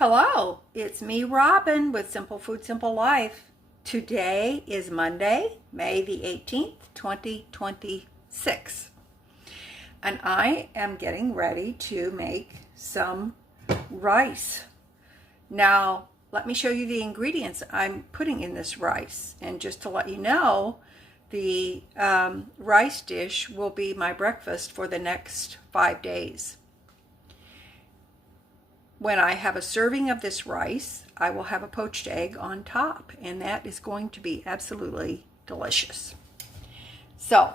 Hello, it's me, Robin, with Simple Food, Simple Life. Today is Monday, May the 18th, 2026. And I am getting ready to make some rice. Now, let me show you the ingredients I'm putting in this rice. And just to let you know, the rice dish will be my breakfast for the next 5 days. When I have a serving of this rice, I will have a poached egg on top, and that is going to be absolutely delicious. So,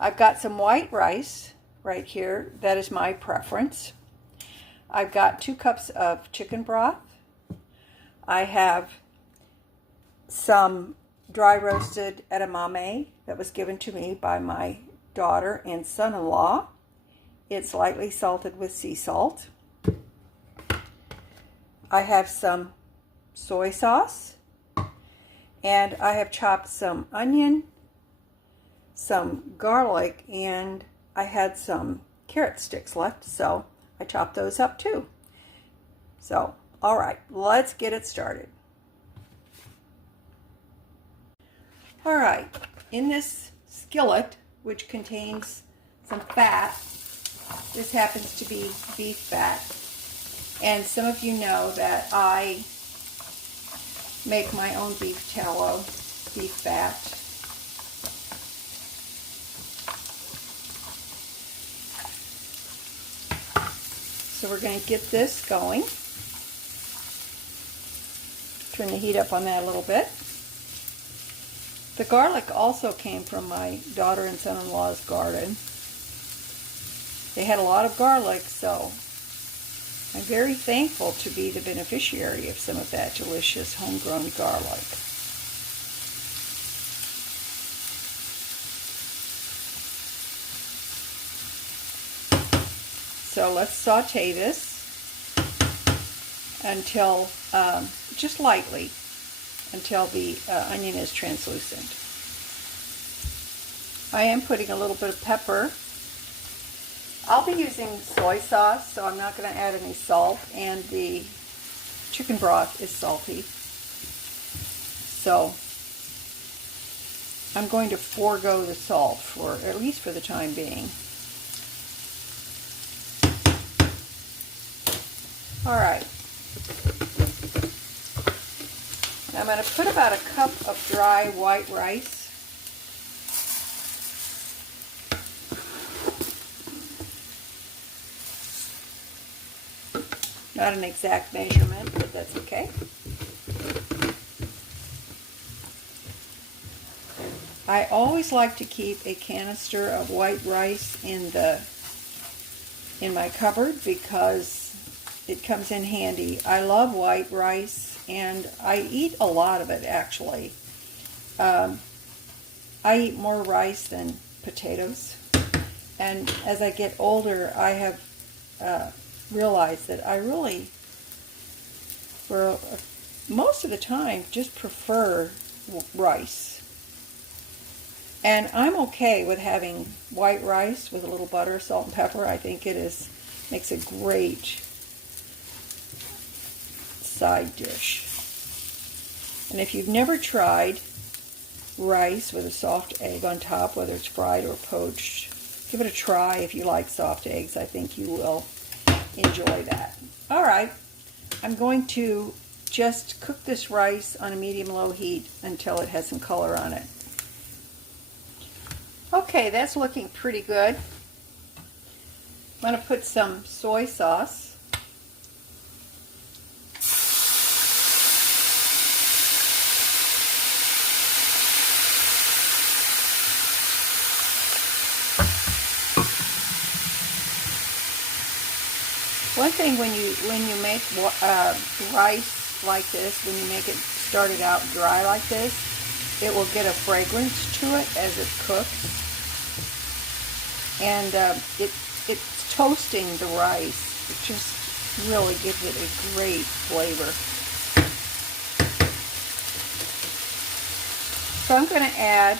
I've got some white rice right here. That is my preference. I've got 2 cups of chicken broth. I have some dry roasted edamame that was given to me by my daughter and son-in-law. It's lightly salted with sea salt. I have some soy sauce, and I have chopped some onion, some garlic, and I had some carrot sticks left, so I chopped those up too. So, all right, let's get it started. All right, in this skillet, which contains some fat, this happens to be beef fat. And some of you know that I make my own beef tallow, beef fat. So we're going to get this going. Turn the heat up on that a little bit. The garlic also came from my daughter and son-in-law's garden. They had a lot of garlic, so I'm very thankful to be the beneficiary of some of that delicious homegrown garlic. So let's saute this until, just lightly, until the onion is translucent. I am putting a little bit of pepper. I'll be using soy sauce, so I'm not going to add any salt, and the chicken broth is salty. So I'm going to forego the salt for at least for the time being. All right. I'm going to put about a cup of dry white rice. Not an exact measurement, but that's okay. I always like to keep a canister of white rice in my cupboard because it comes in handy. I love white rice, and I eat a lot of it, actually. I eat more rice than potatoes, and as I get older, I have realize that I really, for most of the time, just prefer rice. And I'm okay with having white rice with a little butter, salt, and pepper. I think it makes a great side dish. And if you've never tried rice with a soft egg on top, whether it's fried or poached, give it a try if you like soft eggs. I think you will enjoy that. All right, I'm going to just cook this rice on a medium-low heat until it has some color on it. Okay, that's looking pretty good. I'm going to put some soy sauce. One thing when you make rice like this, when you make it started out dry like this, it will get a fragrance to it as it cooks, and it's toasting the rice. It just really gives it a great flavor. So I'm going to add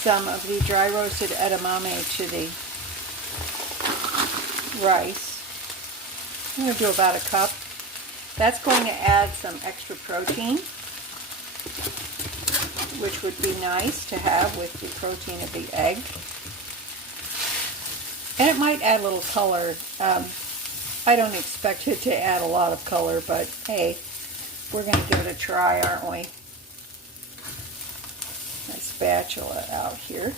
some of the dry roasted edamame to the rice. I'm going to do about a cup. That's going to add some extra protein, which would be nice to have with the protein of the egg. And it might add a little color. I don't expect it to add a lot of color, but hey, we're going to give it a try, aren't we? My spatula out here.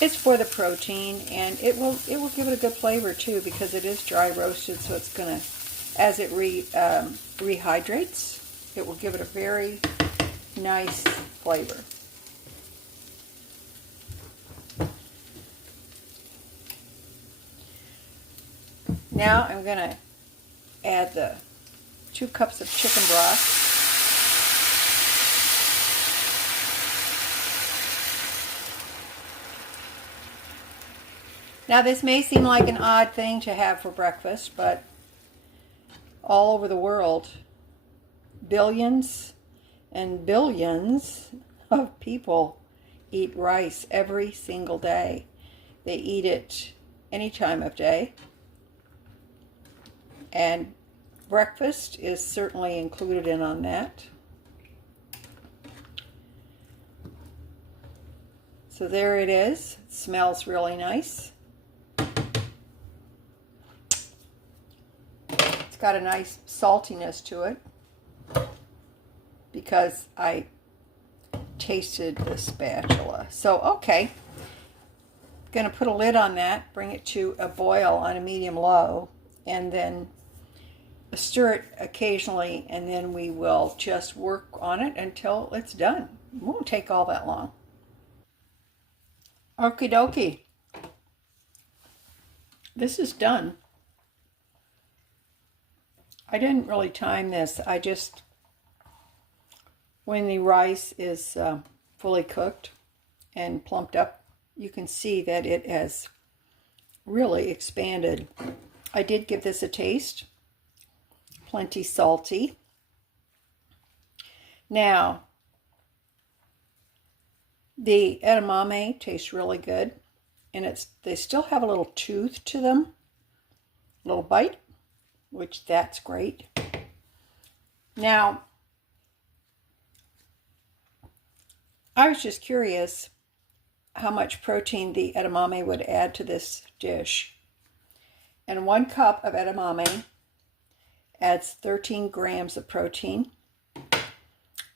It's for the protein, and it will give it a good flavor too, because it is dry roasted, so it's gonna, as it rehydrates, it will give it a very nice flavor. Now I'm gonna add the 2 cups of chicken broth. Now this may seem like an odd thing to have for breakfast, but all over the world, billions and billions of people eat rice every single day. They eat it any time of day. And breakfast is certainly included in on that. So there it is. It smells really nice. It's got a nice saltiness to it because I tasted the spatula. So, okay. Going to put a lid on that, bring it to a boil on a medium-low, and then stir it occasionally, and then we will just work on it until it's done. It won't take all that long. Okie dokie. This is done. I didn't really time this. I just, when the rice is fully cooked and plumped up, you can see that it has really expanded. I did give this a taste. Plenty salty. Now, the edamame tastes really good, and they still have a little tooth to them, a little bite, which that's great. Now, I was just curious how much protein the edamame would add to this dish. And 1 cup of edamame adds 13 grams of protein.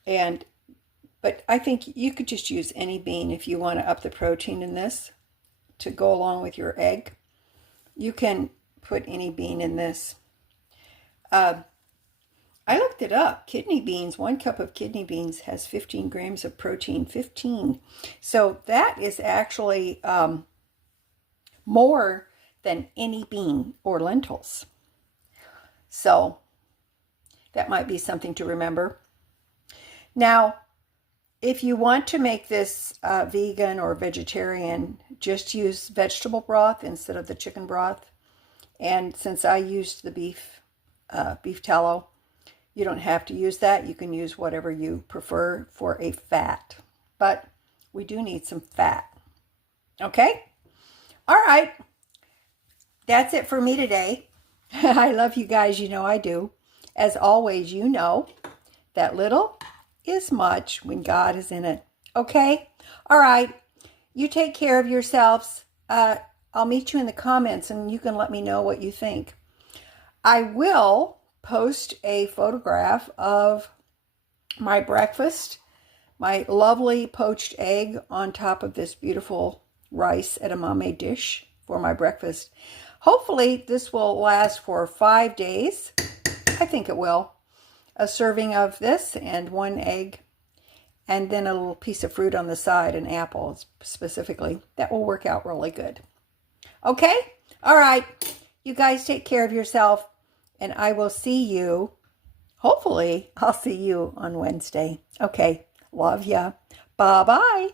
But I think you could just use any bean if you want to up the protein in this to go along with your egg. You can put any bean in this. I looked it up. Kidney beans, 1 cup of kidney beans has 15 grams of protein. 15. So that is actually more than any bean or lentils. So that might be something to remember. Now, if you want to make this vegan or vegetarian, just use vegetable broth instead of the chicken broth. And since I used the beef tallow, you don't have to use that. You can use whatever you prefer for a fat. But we do need some fat. Okay? All right. That's it for me today. I love you guys. You know I do. As always, you know that little is much when God is in it. Okay? All right. You take care of yourselves. I'll meet you in the comments and you can let me know what you think. I will post a photograph of my breakfast, my lovely poached egg on top of this beautiful rice edamame dish for my breakfast. Hopefully this will last for 5 days. I think it will. A serving of this and 1 egg, and then a little piece of fruit on the side, an apple specifically. That will work out really good. Okay? All right. You guys take care of yourself, and I will see you, hopefully, I'll see you on Wednesday. Okay. Love ya. Bye-bye.